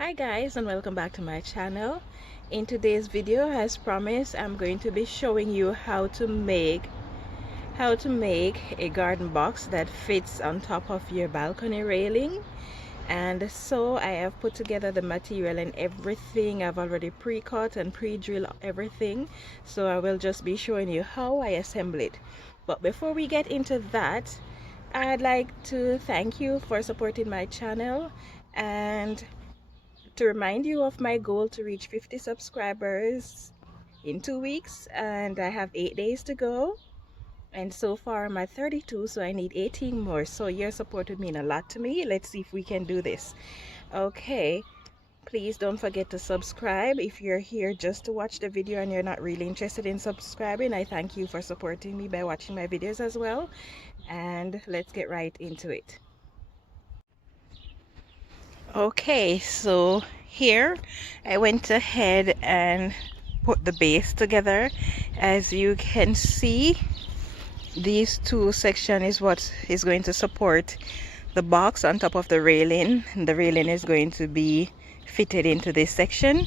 Hi guys, and welcome back to my channel. In today's video, as promised, I'm going to be showing you how to make a garden box that fits on top of your balcony railing. And so I have put together the material and everything. I've already pre-cut and pre-drilled everything, so I will just be showing you how I assemble it. But before we get into that, I'd like to thank you for supporting my channel and to remind you of my goal to reach 50 subscribers in 2 weeks, and I have 8 days to go, and so far I'm at 32, so I need 18 more. So your support would mean a lot to me. Let's see if we can do this. Okay, please don't forget to subscribe. If you're here just to watch the video and you're not really interested in subscribing, I thank you for supporting me by watching my videos as well. And let's get right into it. Okay, so here I went ahead and put the base together. As you can see, these two sections is what is going to support the box on top of the railing. The railing is going to be fitted into this section,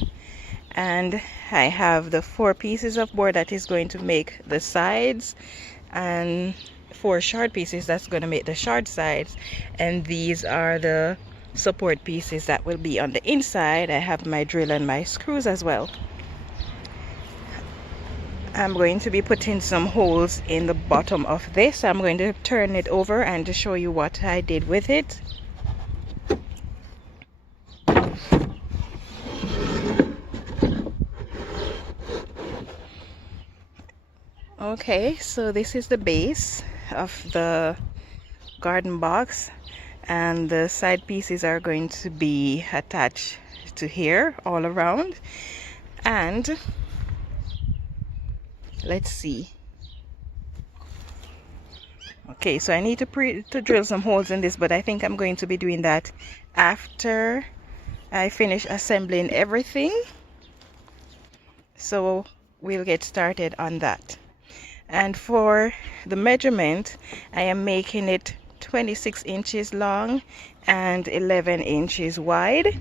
and I have the 4 pieces of board that is going to make the sides, and 4 short pieces that's going to make the short sides, and these are the support pieces that will be on the inside. I have my drill and my screws as well. I'm going to be putting some holes in the bottom of this. I'm going to turn it over and to show you what I did with it. Okay, so this is the base of the garden box, and the side pieces are going to be attached to here all around. And let's see. Okay, so I need to drill some holes in this, but I think I'm going to be doing that after I finish assembling everything. So we'll get started on that. And for the measurement, I am making it 26 inches long and 11 inches wide.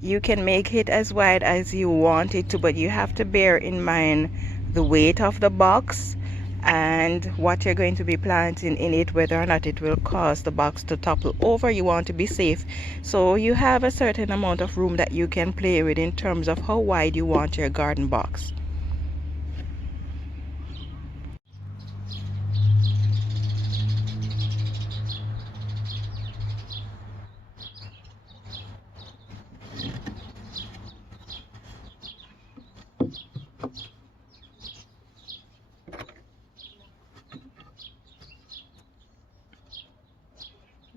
You can make it as wide as you want it to, but you have to bear in mind the weight of the box and what you're going to be planting in it, whether or not it will cause the box to topple over. You want to be safe, so you have a certain amount of room that you can play with in terms of how wide you want your garden box.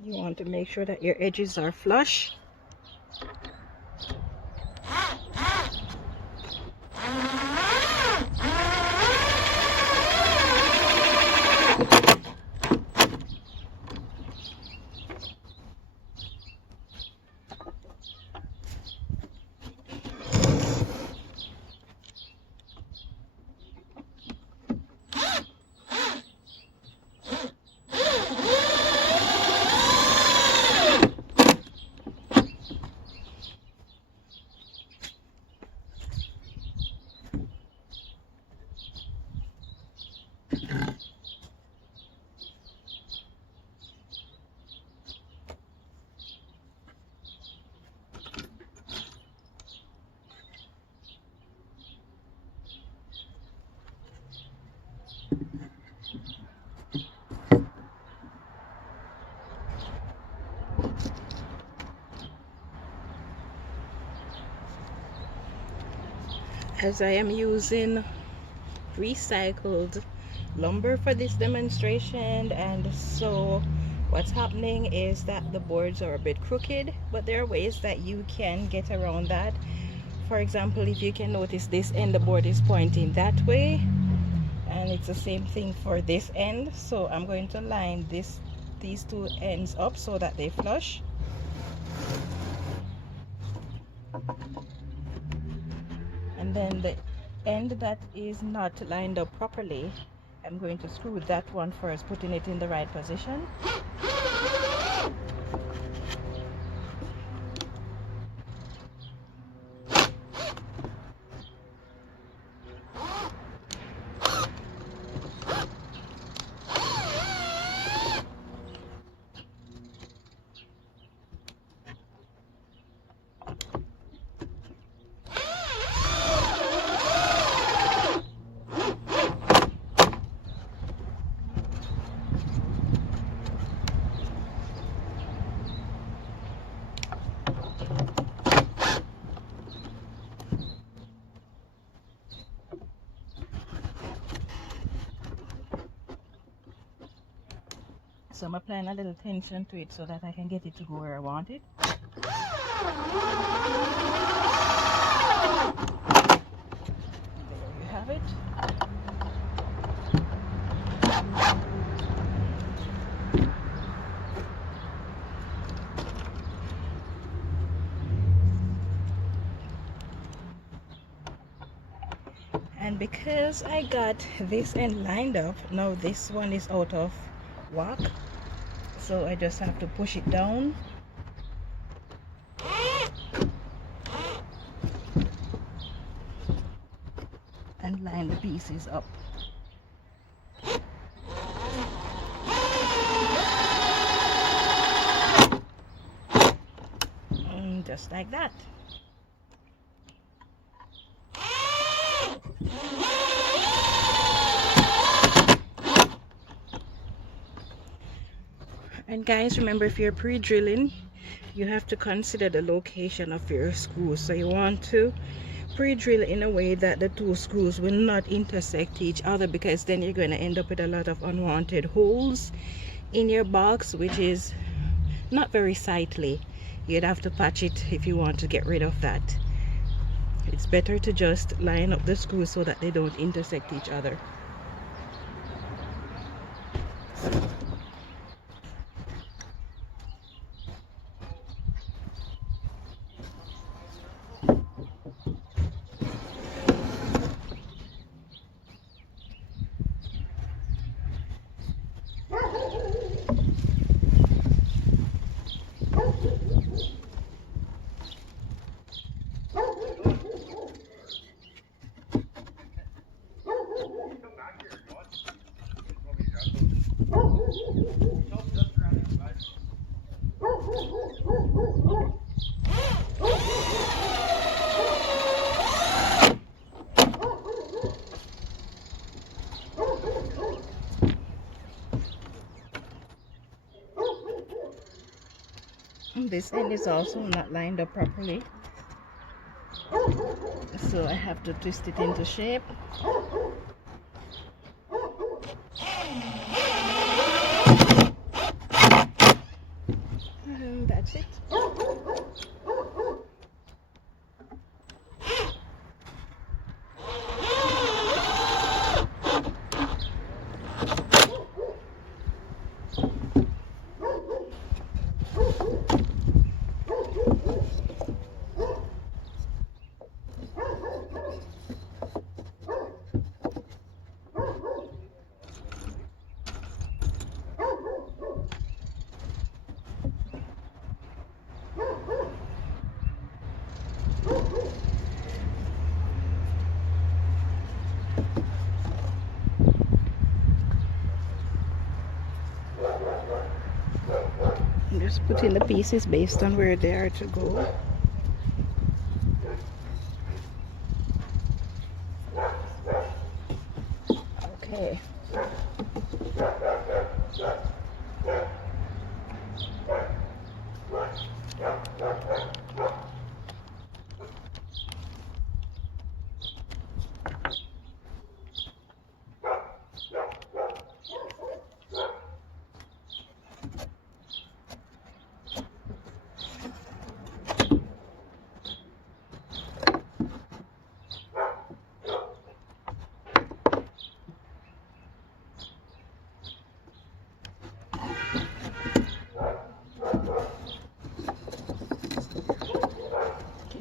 You want to make sure that your edges are flush. As I am using recycled lumber for this demonstration, and so what's happening is that the boards are a bit crooked, but there are ways that you can get around that. For example, if you can notice, this end the board is pointing that way, and it's the same thing for this end. So I'm going to line these two ends up so that they flush. And then the end that is not lined up properly, I'm going to screw that one first, putting it in the right position. So I'm applying a little tension to it so that I can get it to go where I want it. There you have it. And because I got this end lined up, now this one is out of whack, so I just have to push it down and line the pieces up. And just like that. And guys, remember, if you're pre-drilling, you have to consider the location of your screws. So you want to pre-drill in a way that the two screws will not intersect each other, because then you're going to end up with a lot of unwanted holes in your box, which is not very sightly. You'd have to patch it if you want to get rid of that. It's better to just line up the screws so that they don't intersect each other. This end is also not lined up properly, so I have to twist it into shape. And that's it. I'm just putting the pieces based on where they are to go. Okay.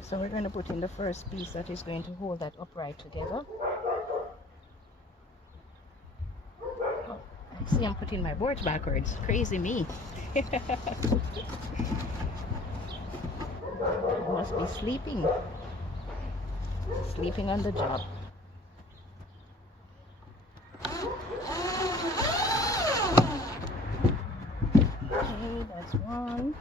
So we're going to put in the first piece that is going to hold that upright together. Oh, see, I'm putting my boards backwards. Crazy me. I must be sleeping. Sleeping on the job. Okay, that's one.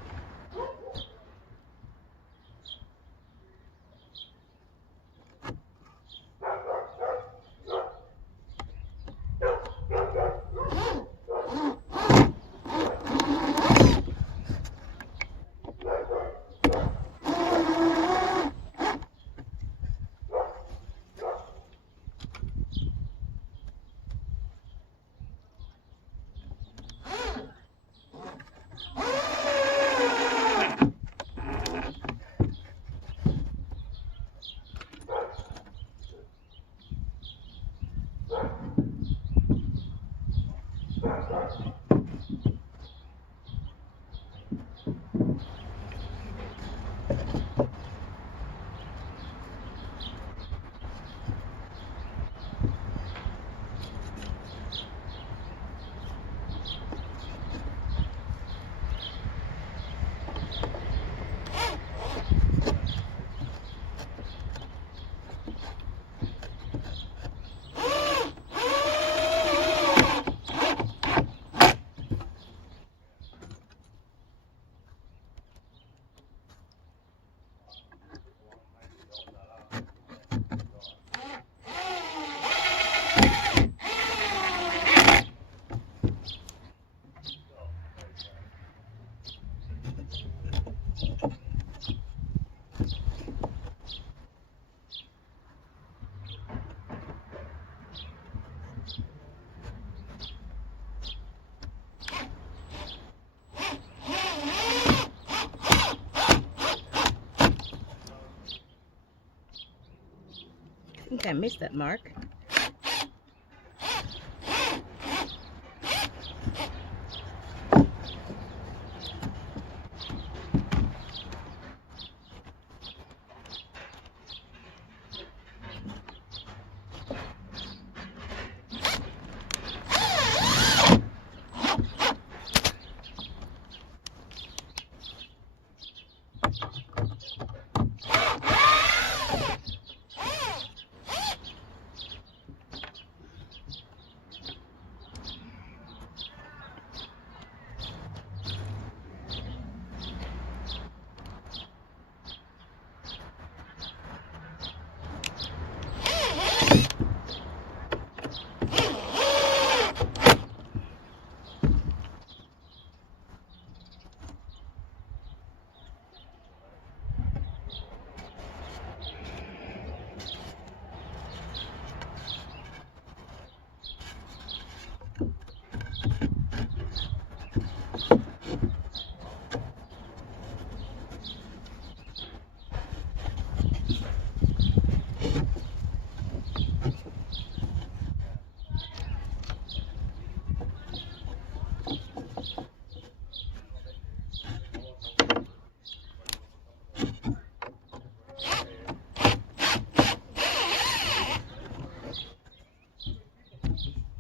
think I missed that mark.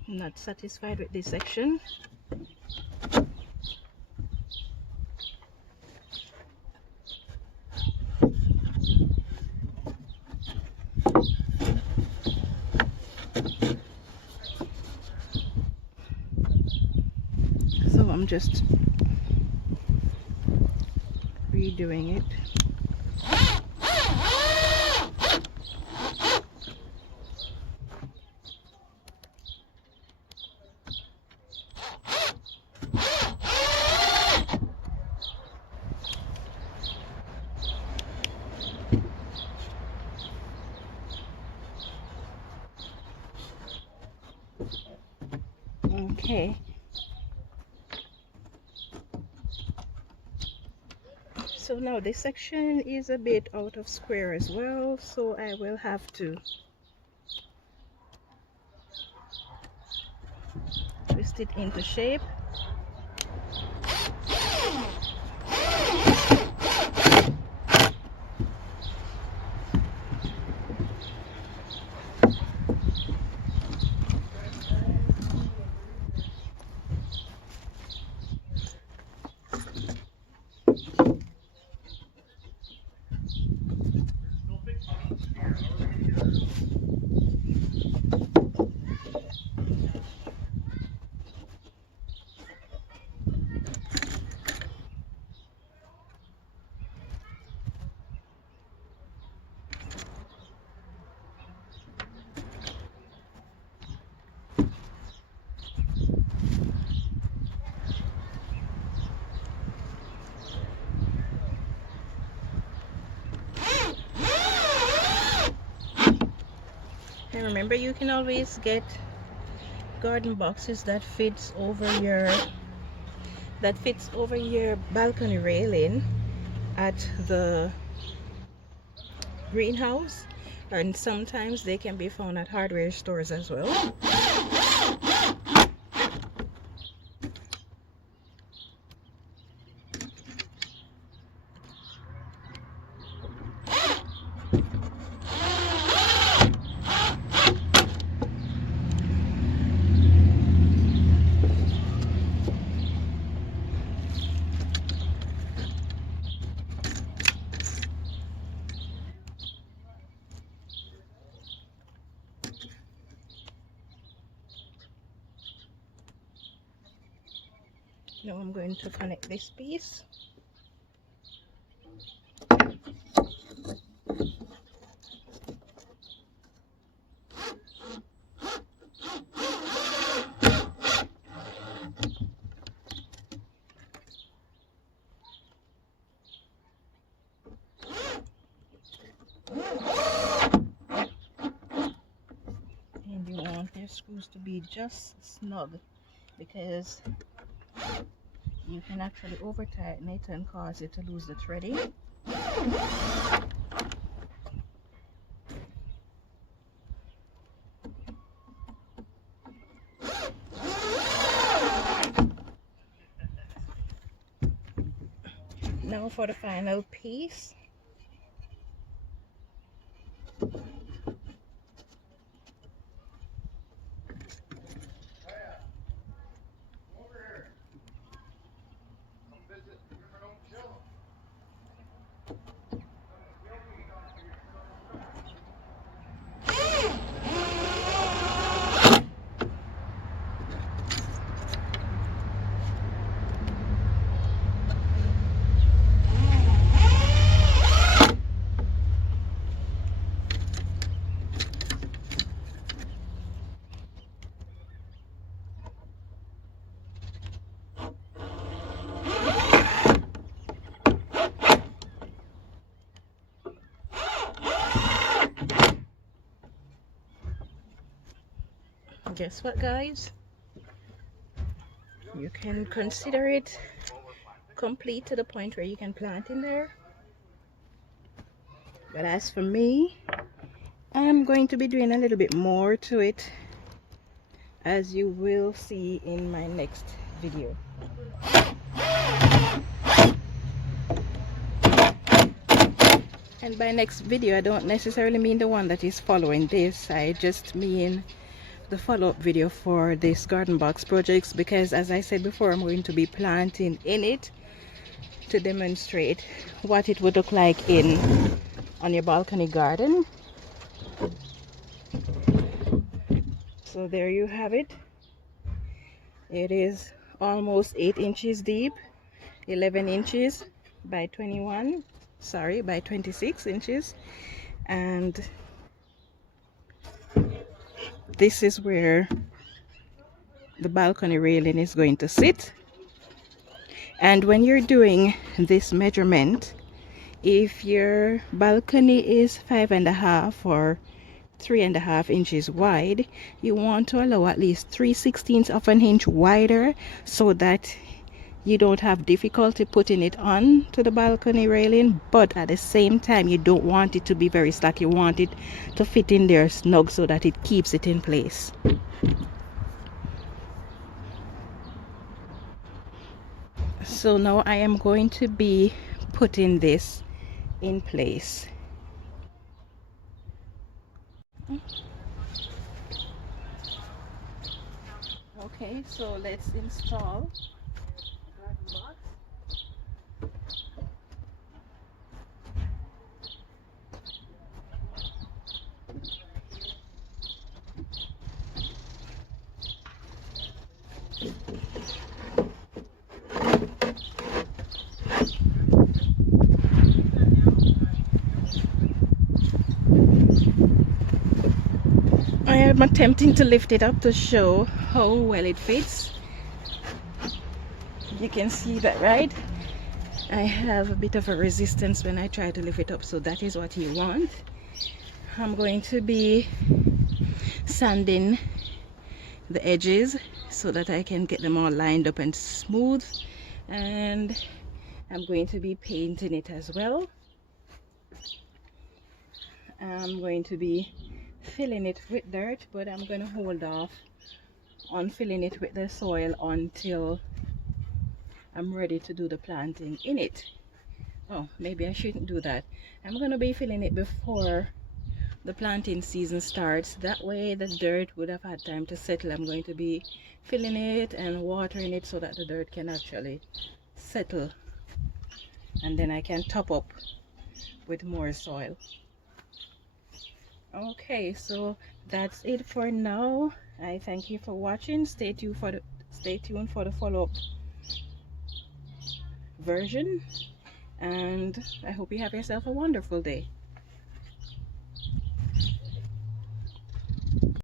I'm not satisfied with this section. So I'm just redoing it. Okay. So now this section is a bit out of square as well, so I will have to twist it into shape. And remember, you can always get garden boxes that fits over your balcony railing at the greenhouse, and sometimes they can be found at hardware stores as well. Now I'm going to connect this piece. And you want your screws to be just snug, because you can actually over tighten it and cause it to lose the threading. Now for the final piece. Guess what, guys? You can consider it complete to the point where you can plant in there. But as for me, I'm going to be doing a little bit more to it, as you will see in my next video. And by next video, I don't necessarily mean the one that is following this. I just mean the follow-up video for this garden box projects, because as I said before, I'm going to be planting in it to demonstrate what it would look like on your balcony garden. So there you have it. It is almost 8 inches deep, 11 inches by 26 inches, and this is where the balcony railing is going to sit. And when you're doing this measurement, if your balcony is 5.5 or 3.5 inches wide, you want to allow at least 3/16 of an inch wider, so that you don't have difficulty putting it on to the balcony railing, but at the same time you don't want it to be very slack. You want it to fit in there snug so that it keeps it in place. So now I am going to be putting this in place. Okay, so let's install the garden box. I am attempting to lift it up to show how well it fits. You can see that, right? I have a bit of a resistance when I try to lift it up, so that is what you want. I'm going to be sanding the edges so that I can get them all lined up and smooth, and I'm going to be painting it as well. I'm going to be filling it with dirt, but I'm going to hold off on filling it with the soil until I'm ready to do the planting in it. Oh, maybe I shouldn't do that. I'm going to be filling it before the planting season starts. That way the dirt would have had time to settle. I'm going to be filling it and watering it so that the dirt can actually settle, and then I can top up with more soil. Okay, so that's it for now. I thank you for watching. Stay tuned for the follow-up version, and I hope you have yourself a wonderful day.